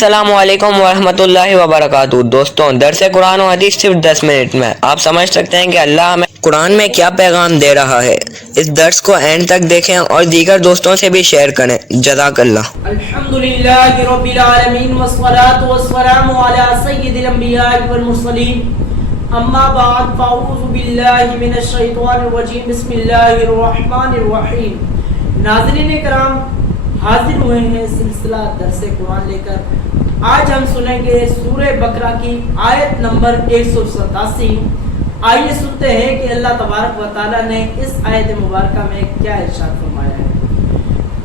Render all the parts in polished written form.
السلام علیکم ورحمۃ اللہ وبرکاتہ۔ دوستوں، درس قرآن و حدیث صرف 10 منٹ میں۔ آپ سمجھ سکتے ہیں کہ اللہ ہمیں قرآن میں کیا پیغام دے رہا ہے۔ اس درس کو اینڈ تک دیکھیں اور دیگر دوستوں سے بھی شیئر کریں۔ جزاک اللہ۔ الحمدللہ رب العالمین والصلاة والسلام علی سید الانبیاء والمرسلین، اما بعد فاعوذ باللہ من الشیطان الرجیم، بسم اللہ الرحمن الرحیم۔ ناظرین کرام، حاضر ہوئے ہیں سلسلہ درس قرآن لے کر۔ آج ہم سنیں گے سورہ بقرہ کی آیت نمبر 187۔ آئیے سنتے ہیں کہ اللہ تبارک و تعالیٰ نے اس آیت مبارکہ میں کیا ارشاد فرمایا ہے۔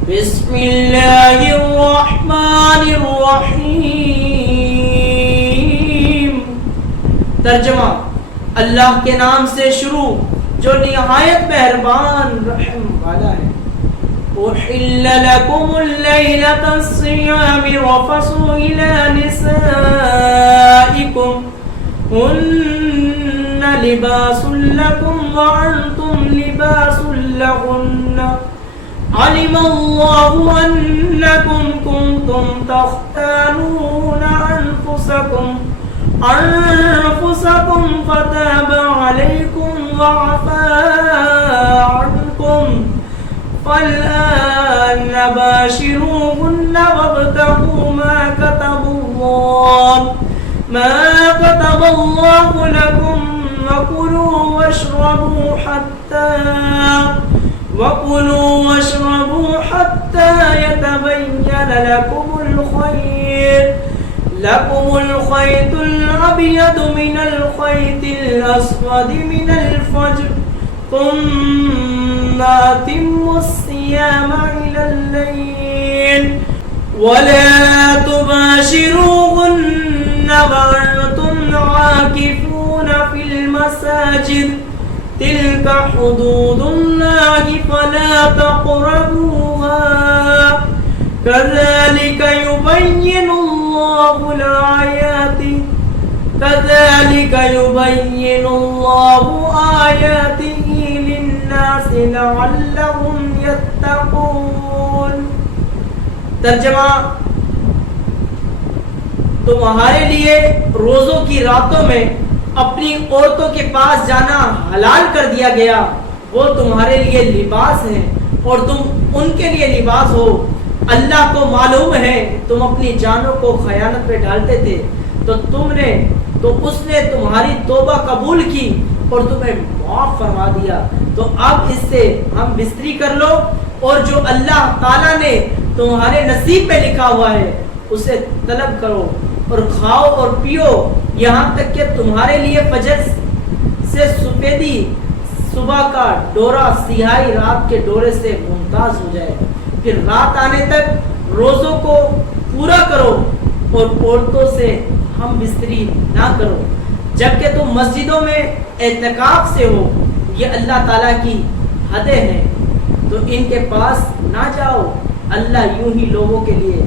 بسم اللہ الرحمن الرحیم۔ ترجمہ: اللہ کے نام سے شروع جو نہایت مہربان رحم والا ہے۔ أحل لكم الليلة الصيام رفثوا إلى نسائكم هن لباس لكم وأنتم لباس لهن علم الله أنكم كنتم تختانون أنفسكم فتاب عليكم وعفى عنكم فالآن باشروهن وابتغوا ما كتب الله لكم وكلوا واشربوا حتى يتبين لكم الخيط الأبيض من الخيط الأسود من الفجر ثم أتموا الصيام إلى الليل ولا تباشروهن وأنتم عاكفون في المساجد تلك حدود الله فلا تقربوها كذلك يبين الله آياته للناس لعلهم يتقون۔ ترجمہ: تمہارے لیے روزوں کی راتوں میں اپنی عورتوں کے پاس جانا حلال کر دیا گیا۔ وہ تمہارے لیے لباس ہیں اور تم ان کے لیے لباس ہو۔ اللہ کو معلوم ہے تم اپنی جانوں کو خیانت میں ڈالتے تھے، تو اس نے تمہاری توبہ قبول کی اور تمہیں معاف فرما دیا۔ تو اب اس سے ہم بستری کر لو اور جو اللہ تعالیٰ نے تمہارے نصیب میں لکھا ہوا ہے اسے طلب کرو اور کھاؤ اور پیو یہاں تک کہ تمہارے لیے فجر سے سفیدی صبح کا ڈورا سیاہی رات کے ڈورے سے ممتاز ہو جائے۔ پھر رات آنے تک روزوں کو پورا کرو اور عورتوں سے ہم بستری نہ کرو جبکہ تم مسجدوں میں اعتکاف سے ہو۔ یہ اللہ تعالیٰ کی حدیں ہیں تو ان کے پاس نہ جاؤ۔ اللہ یوں ہی لوگوں کے لیے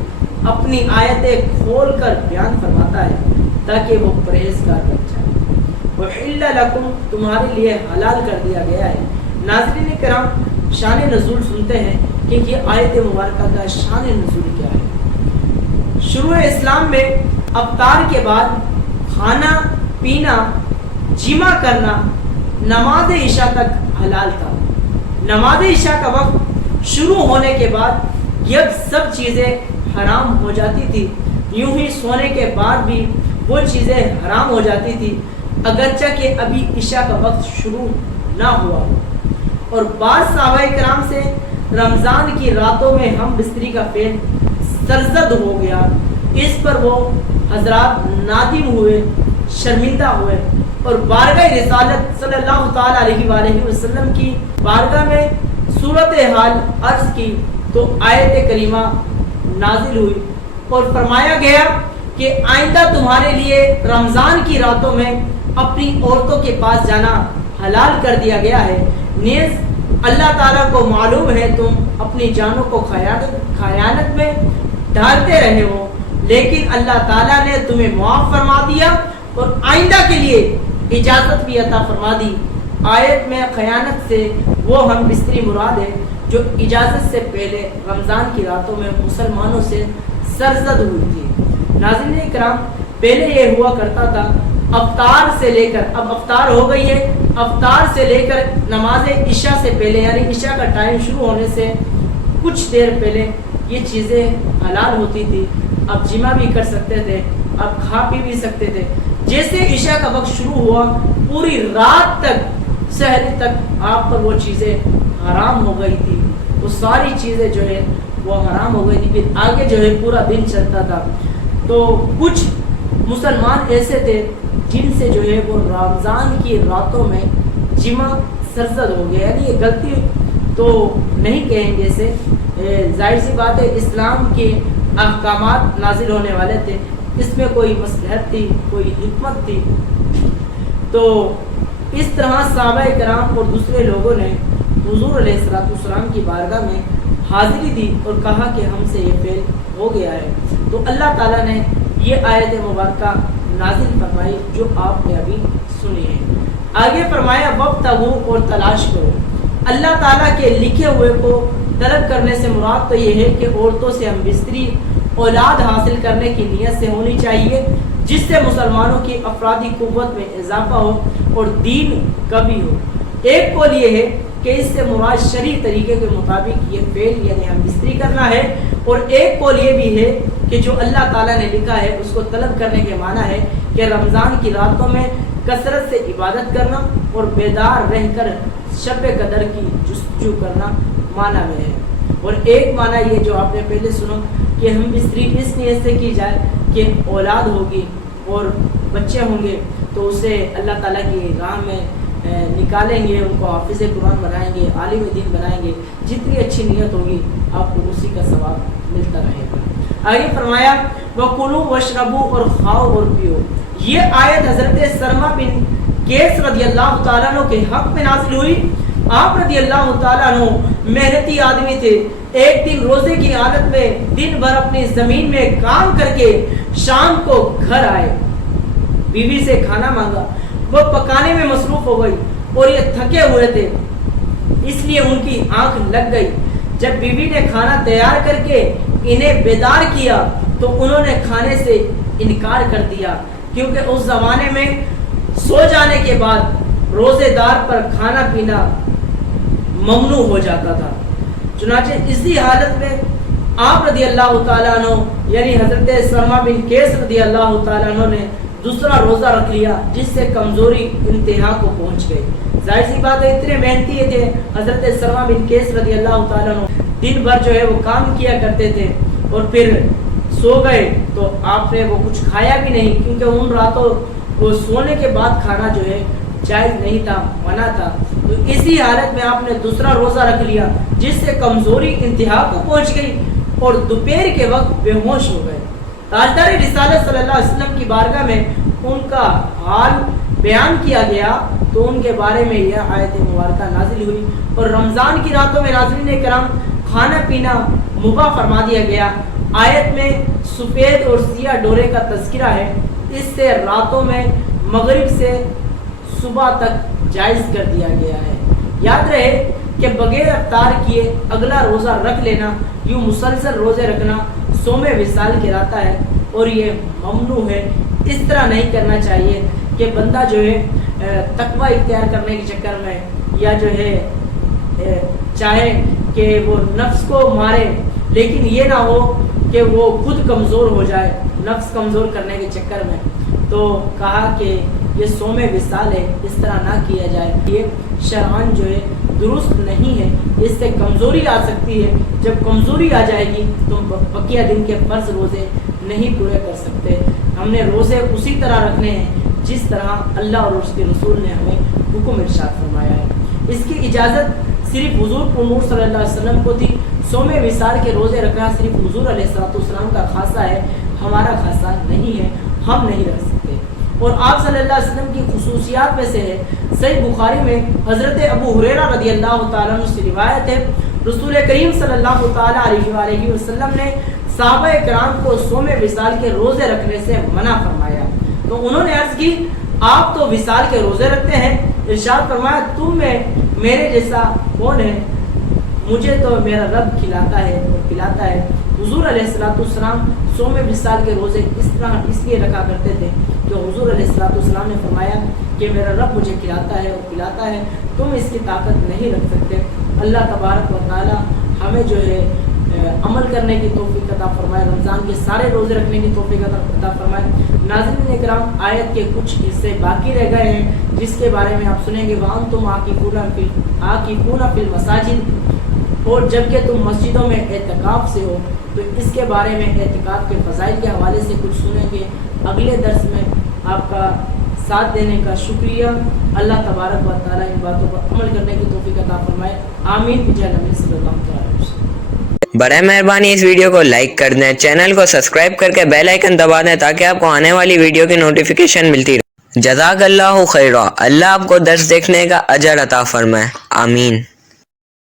اپنی آیتیں کھول کر بیان فرماتا ہے تاکہ وہ پرہیزگار بن جائے۔ وحل لکم، تمہارے لیے حلال کر دیا گیا ہے۔ ناظرین کرام، شان نزول سنتے ہیں کہ یہ آیت مبارکہ کا شان نزول کیا ہے۔ شروع اسلام میں افطار کے بعد کھانا پینا، جمع کرنا نماز عشاء تک حلال تھا۔ نماز عشاء کا وقت شروع ہونے کے بعد یہ سب چیزیں حرام ہو جاتی تھی۔ یوں ہی سونے کے بعد بھی وہ چیزیں حرام ہو جاتی تھی اگرچہ کہ ابھی عشاء کا وقت شروع نہ ہوا ہو۔ اور بعض صحابہ کرام سے رمضان کی راتوں میں ہم بستری کا فعل سرزد ہو گیا۔ اس پر وہ حضرات نادم ہوئے، شرمندہ ہوئے اور بارگاہ رسالت صلی اللہ تعالیٰ علیہ وآلہ وسلم کی بارگاہ میں صورتحال عرض کی تو آیت کریمہ نازل ہوئی اور فرمایا گیا کہ آئندہ تمہارے لیے رمضان کی راتوں میں اپنی عورتوں کے پاس جانا حلال کر دیا گیا ہے۔ نیز اللہ تعالیٰ کو معلوم ہے تم اپنی جانوں کو خیانت میں ڈالتے رہے ہو، لیکن اللہ تعالیٰ نے تمہیں معاف فرما دیا اور آئندہ کے لیے اجازت بھی عطا فرما دی۔ آیت میں خیانت سے وہ ہم بستری مراد ہے جو اجازت سے پہلے رمضان کی راتوں میں مسلمانوں سے سرزد ہوئی تھی۔ नाज़रीन इकराम, पहले ये हुआ करता था अफ्तार से लेकर, अब अफ्तार हो गई है, अफ्तार से लेकर नमाज इशा से पहले यानी इशा का टाइम शुरू होने से कुछ देर पहले ये चीज़ें हलाल होती थी। अब जिमा भी कर सकते थे, अब खा पी भी सकते थे। जैसे इशा का वक्त शुरू हुआ पूरी रात तक, सहरी तक आप पर वो चीज़ें हराम हो गई थी, वो सारी चीज़ें जो है वो हराम हो गई थी। फिर आगे जो है पूरा दिन चलता था। तो कुछ मुसलमान ऐसे थे जिनसे जो है वो रमज़ान की रातों में जिमा सरजद हो गया, यानी ये गलती तो नहीं कहेंगे इसे, जाहिर सी बात है इस्लाम के अहकामात नाजिल होने वाले थे, इसमें कोई मसलहत थी, कोई हिकमत थी। तो इस तरह सहाबाए कराम और दूसरे लोगों ने हुजूर अलैहिस्सलाम की बारगाह में हाज़िरी दी और कहा कि हमसे ये फेल हो गया है। तो अल्लाह ताला ने ये आयत मुबारका नाजिल फरमाई जो आपने अभी सुनी है। आगे फरमाया वब्तगू और तलाश करो। अल्लाह ताला के लिखे हुए को तलब करने से मुराद तो ये है कि औरतों से हम बिस्तरी औलाद हासिल करने की नीयत से होनी चाहिए, जिससे मुसलमानों की अफरादी कुव्वत में इजाफा हो और दीन कभी हो। एक कौल ये है कि इससे मुराद शरई तरीके के मुताबिक ये फेल यानी हम बिस्तरी करना है, और एक कौल ये भी है कि जो अल्लाह ताला ने लिखा है उसको तलब करने के माना है कि रमज़ान की रातों में कसरत से इबादत करना और बेदार रहकर शब कदर की जुस्तजू करना माना में है। और एक माना ये जो आपने पहले सुना कि हम बिस्तरी इस नीयत से की जाए कि औलाद होगी और बच्चे होंगे तो उसे अल्लाह ताला की राह में निकालेंगे, उनको हाफिज़ कुरान बनाएंगे, आलिम दीन बनाएंगे। जितनी अच्छी नीयत होगी आपको उसी का सवाब मिलता रहेगा। आगे फरमाया वकुलू वशरबू, और खाओ और पियो। ये आयत हज़रत सरमा बिन कैस रदियल्लाहु ताला अन्हु के हक में नाज़िल हुई। आप रदियल्लाहु ताला अन्हु मेहनती आदमी थे। एक दिन रोजे की हालत में दिन भर अपनी जमीन में काम करके शाम को घर आए, बीवी से खाना मांगा, वो पकाने में मसरूफ हो गई और ये थके हुए थे इसलिए उनकी आंख लग गई। जब बीवी ने खाना तैयार करके इन्हें बेदार किया तो उन्होंने खाने से इनकार कर दिया, क्योंकि उस जमाने में सो जाने के बाद रोजेदार पर खाना पीना ममनू हो जाता था। चुनाचे इसी हालत में आप रदियल्लाहु ताला अन्हु यानी हजरत सरमा बिन कैस रदियल्लाहु ताला अन्हु ने दूसरा रोजा रख लिया, जिससे कमजोरी इंतहा को पहुंच गई। जाहिर सी बात है इतने मेहनती थे हजरत सरमा बिन कैस रदियल्लाहु ताला अन्हु, दिन भर जो है वो काम किया करते थे और फिर सो गए तो आपने वो कुछ खाया भी नहीं, क्योंकि उन रातों वो सोने के बाद खाना जो है जायज़ नहीं था, मना था। तो इसी हालत में आपने दूसरा रोज़ा रख लिया, जिससे कमज़ोरी इंतहा को पहुंच गई और दोपहर के वक्त बेहोश हो गए। ताजदार रिसालत सल्लल्लाहु अलैहि वसल्लम की बारगाह में उनका हाल बयान किया गया तो उनके बारे में यह आयत मुबारका नाजिल हुई और रमज़ान की रातों में नाज़रीन कराम खाना पीना मुबाह फरमा दिया गया। आयत में सफ़ेद और सिया डोरे का तज़किरा है। इससे रातों में मगरिब से सुबह तक जायज़ कर दिया गया है। याद रहे कि बगैर अफ्तार किए अगला रोज़ा रख लेना, यूँ मुसलसल रोज़े रखना सोमे विसाल कहलाता है और ये ममनू है। इस तरह नहीं करना चाहिए कि बंदा जो है तकवा इख्तियार करने के चक्कर में या जो है चाहे कि वो नफ्स को मारे, लेकिन ये ना हो कि वो खुद कमज़ोर हो जाए नफ्स कमज़ोर करने के चक्कर में। तो कहा कि ये सोमे विसाल है, इस तरह ना किया जाए। ये शरआन जो है दुरुस्त नहीं है, इससे कमज़ोरी आ सकती है। जब कमज़ोरी आ जाएगी तो बकिया दिन के फ़र्ज़ रोज़े नहीं पूरे कर सकते। हमने रोज़े उसी तरह रखने हैं जिस तरह अल्लाह और उसके रसूल ने हमें हुक्म इरशाद फरमाया है। इसकी इजाज़त सिर्फ हुजूर नूर सल्लल्लाहु अलैहि वसल्लम को थी। सोमे विसाल के रोज़े रखना सिर्फ हुजूर अलैहिस्सलाम का खासा है, हमारा खासा नहीं है, हम नहीं रख सकते। और आप सल्लल्लाहु अलैहि वसल्लम की खुसूसियात में से है सही बुखारी में हज़रत अबू हुरैरा रदियल्लाहु ताला अन्हु से रिवायत है, रसूल करीम सल्लल्लाहु ताला अलैहि वसल्लम ने सहाबाए किराम को सोमे विसाल के रोज़े रखने से मना फरमाया। तो उन्होंने अर्ज़ की आप तो विसाल के रोज़े रखते हैं, इरशाद फरमाया तुम में मेरे जैसा कौन है, मुझे तो मेरा रब खिलाता है और पिलाता है, हुजूर अलैहिस्सलाम सौम विसाल के रोज़े इस तरह इसलिए रखा करते थे कि हुजूर अलैहिस्सलाम ने फरमाया कि मेरा रब मुझे खिलाता है और पिलाता है, तुम इसकी ताकत नहीं रख सकते। अल्लाह तबारक व तआला हमें जो है अमल करने की तौफीक अता फरमाए, रमज़ान के सारे रोज़े रखने की तौफीक अता फरमाए। नाज़रीन इकराम, आयत के कुछ हिस्से बाकी रह गए हैं जिसके बारे में आप सुनेंगे। वान तुम आकिफूना फिल मसाजिद, और जबकि तुम मस्जिदों में एतिकाफ से हो, तो इसके बारे में एतिकाफ के फ़ज़ाइल के हवाले से कुछ सुनेंगे अगले दर्स में। आपका साथ देने का शुक्रिया। अल्लाह तबारक व तआला इन बातों पर अमल करने की तौफीक अता फरमाए। आमीन बिजाह नबी सल्लल्लाहु अलैहि वसल्लम। बराए मेहरबानी इस वीडियो को लाइक कर दें, चैनल को सब्सक्राइब करके बेल आइकन दबा दें ताकि आपको आने वाली वीडियो की नोटिफिकेशन मिलती रहे। जज़ाकल्लाहु खैरा। अल्लाह आपको दर्स देखने का अजर अता फरमाए। आमीन।